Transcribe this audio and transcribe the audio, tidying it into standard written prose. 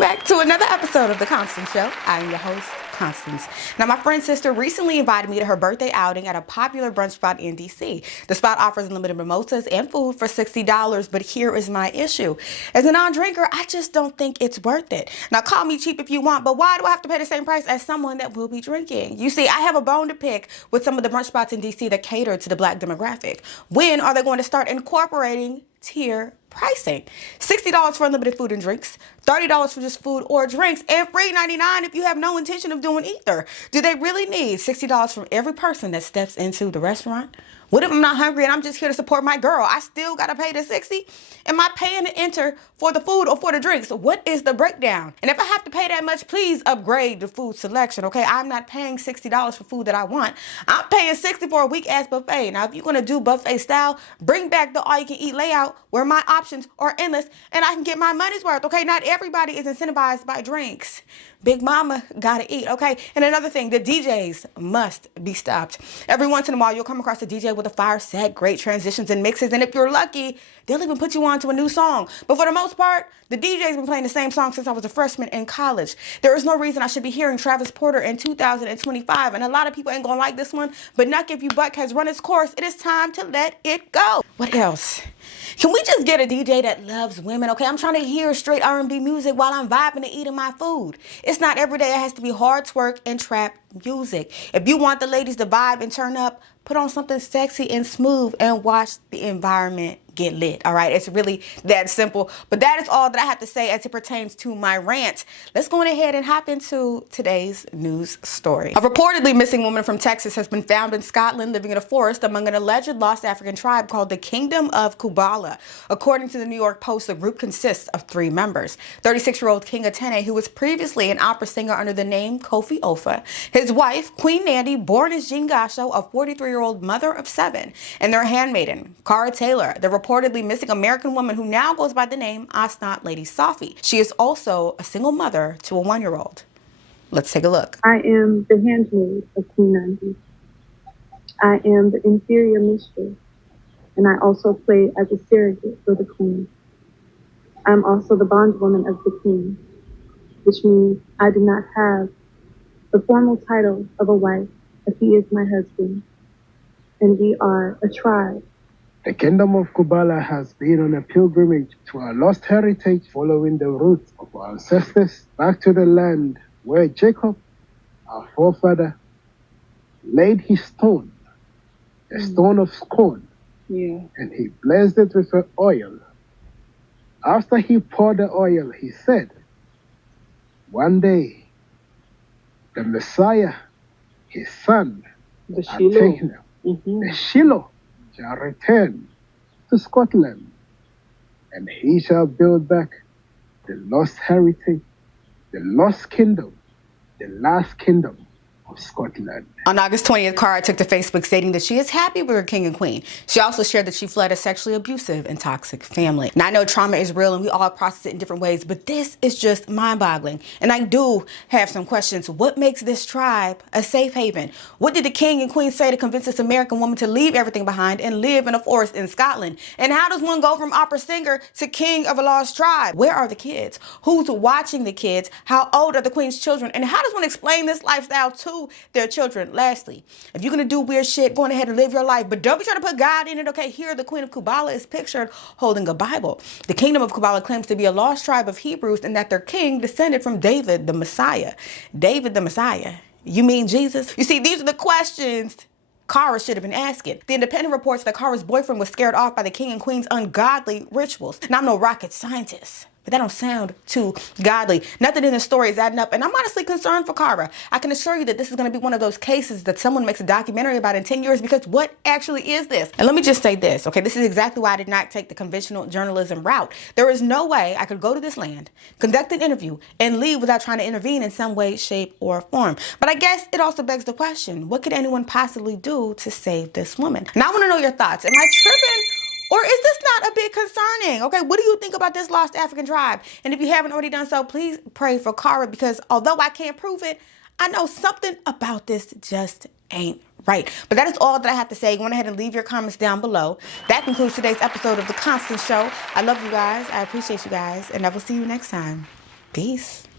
Welcome back to another episode of The Constance Show. I am your host, Constance. Now, my friend's sister recently invited me to her birthday outing at a popular brunch spot in DC. The spot offers unlimited mimosas and food for $60, but here is my issue. As a non-drinker, I just don't think it's worth it. Now, call me cheap if you want, but why do I have to pay the same price as someone that will be drinking? You see, I have a bone to pick with some of the brunch spots in DC that cater to the Black demographic. When are they going to start incorporating tier pricing? $60 for unlimited food and drinks, $30 for just food or drinks, and free $99 if you have no intention of doing either. Do they really need $60 from every person that steps into the restaurant? What if I'm not hungry and I'm just here to support my girl? I still gotta pay the $60? Am I paying to enter for the food or for the drinks? What is the breakdown? And if I have to pay that much, please upgrade the food selection, okay? I'm not paying $60 for food that I want. I'm paying $60 for a weak-ass buffet. Now, if you're gonna do buffet style, bring back the all-you-can-eat layout where my options are endless and I can get my money's worth, okay? Not everybody is incentivized by drinks. Big mama gotta eat, okay? And another thing, the DJs must be stopped. Every once in a while, you'll come across a DJ with a fire set, great transitions and mixes, and if you're lucky, they'll even put you on to a new song. But for the most part, the DJ's been playing the same song since I was a freshman in college. There is no reason I should be hearing Travis Porter in 2025, and a lot of people ain't gonna like this one, but Knuck If You Buck has run its course. It is time to let it go. What else? Can we just get a DJ that loves women, okay? I'm trying to hear straight R&B music while I'm vibing and eating my food. It's not every day it has to be hard twerk and trap music. If you want the ladies to vibe and turn up, put on something sexy and smooth and watch the environment get lit, all right? It's really that simple. But that is all that I have to say as it pertains to my rant. Let's go ahead and hop into today's news story. A reportedly missing woman from Texas has been found in Scotland living in a forest among an alleged lost African tribe called the Kingdom of 𝐃𝐽. According to the New York Post, the group consists of 3 members. 36-year-old 𝐾𝐨𝐧'𝐭, who was previously an opera singer under the name Kofi Ofa, his wife, Queen Nandy, born as 𝐬𝐮𝐬𝐫𝐿, a 43-year-old mother of 7, and their handmaiden, Cara Taylor, the reportedly missing American woman who now goes by the name Asnat Lady Safi. She is also a single mother to a 1-year-old. Let's take a look. I am the handmaid of Queen Nandy. I am the inferior mistress, and I also play as a surrogate for the queen. I'm also the bondwoman of the king, which means I do not have the formal title of a wife, but he is my husband, and we are a tribe. The Kingdom of 𝐾𝐽 has been on a pilgrimage to our lost heritage, following the roots of our ancestors back to the land where Jacob, our forefather, laid his stone, the stone of scorn, and he blessed it with the oil. After he poured the oil, he said, one day, the Messiah, his son, the 𝐼𝐶𝐿, shall return to Scotland, and he shall build back the lost heritage, the lost kingdom, the last kingdom of Scotland. On August 20th, Cara took to Facebook stating that she is happy with her king and queen. She also shared that she fled a sexually abusive and toxic family. Now, I know trauma is real and we all process it in different ways, but this is just mind-boggling. And I do have some questions. What makes this tribe a safe haven? What did the king and queen say to convince this American woman to leave everything behind and live in a forest in Scotland? And how does one go from opera singer to king of a lost tribe? Where are the kids? Who's watching the kids? How old are the queen's children? And how does one explain this lifestyle to their children? Lastly, if you're gonna do weird shit, go ahead and live your life, but don't be trying to put God in it, okay? Here, the Queen of 𝐾𝐽 is pictured holding a Bible. The Kingdom of 𝐾𝐽 claims to be a lost tribe of Hebrews and that their king descended from David the Messiah. David the Messiah? You mean Jesus? You see, these are the questions Cara should have been asking. The Independent reports that Cara's boyfriend was scared off by the king and queen's ungodly rituals. Now, I'm no rocket scientist, but that don't sound too godly. Nothing in the story is adding up, and I'm honestly concerned for Cara. I can assure you that this is going to be one of those cases that someone makes a documentary about in 10 years, because what actually is this? And let me just say this, okay? This is exactly why I did not take the conventional journalism route. There is no way I could go to this land, conduct an interview, and leave without trying to intervene in some way, shape, or form. But I guess it also begs the question, what could anyone possibly do to save this woman? And I want to know your thoughts. Am I tripping? Or is this not a bit concerning? Okay, what do you think about this lost African tribe? And if you haven't already done so, please pray for Cara, because although I can't prove it, I know something about this just ain't right. But that is all that I have to say. Go ahead and leave your comments down below. That concludes today's episode of The Constance Show. I love you guys. I appreciate you guys. And I will see you next time. Peace.